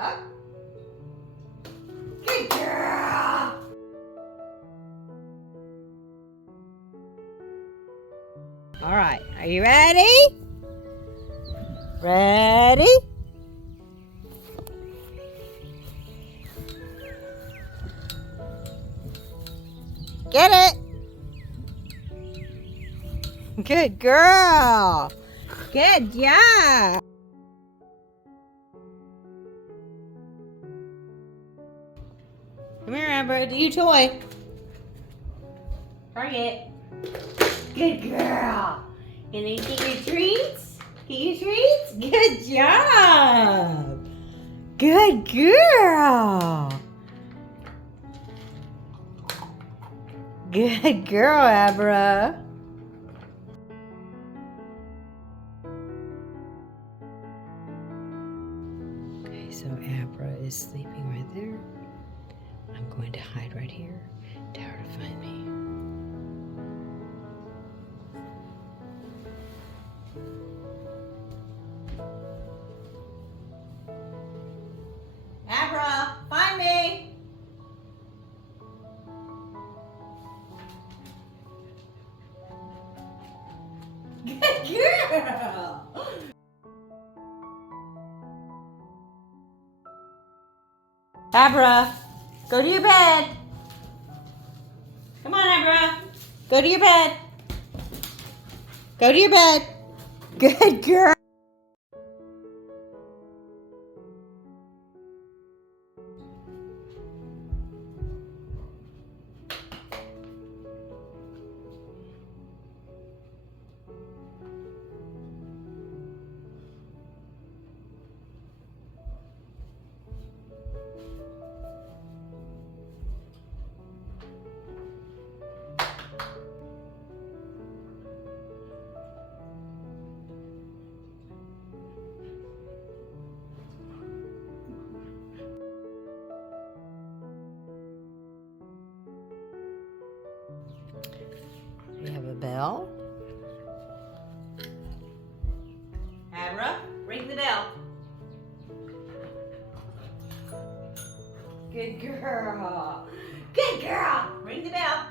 Up. Good girl. All right, are you ready? Ready? Get it. Good girl. Good job. Come here, Amber. Do you toy? Target. Good girl. Can you get your treats? Get your treats? Good job. Good girl. Good girl, Abra. Okay, so Abra is sleeping right there. I'm going to hide right here. Tell her to find me. Abra, find me. Good girl. Abra, go to your bed. Come on, Abra. Go to your bed. Go to your bed. Good girl. We have a bell. Abra, ring the bell. Good girl. Good girl. Ring the bell.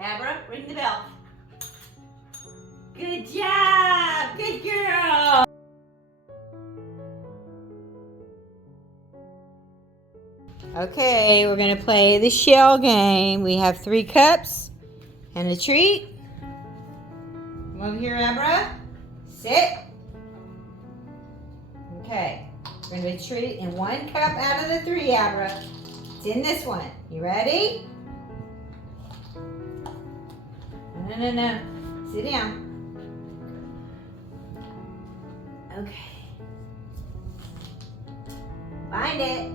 Abra, ring the bell. Good job. Good girl. Okay, we're going to play the shell game. We have 3 cups and a treat. Come over here, Abra. Sit. Okay, we're going to treat in 1 cup out of the 3, Abra. It's in this one. You ready? No. Sit down. Okay. Find it.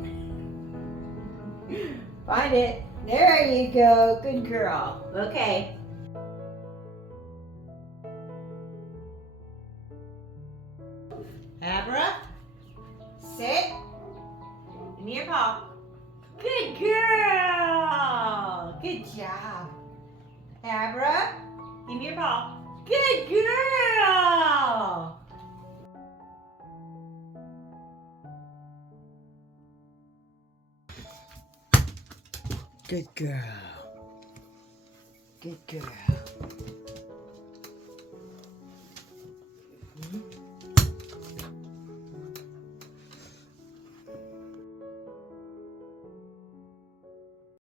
Find it. There you go. Good girl. Okay. Abra, sit. Give me your paw. Good girl. Good job. Abra, give me your paw. Good girl. Good girl. Good girl.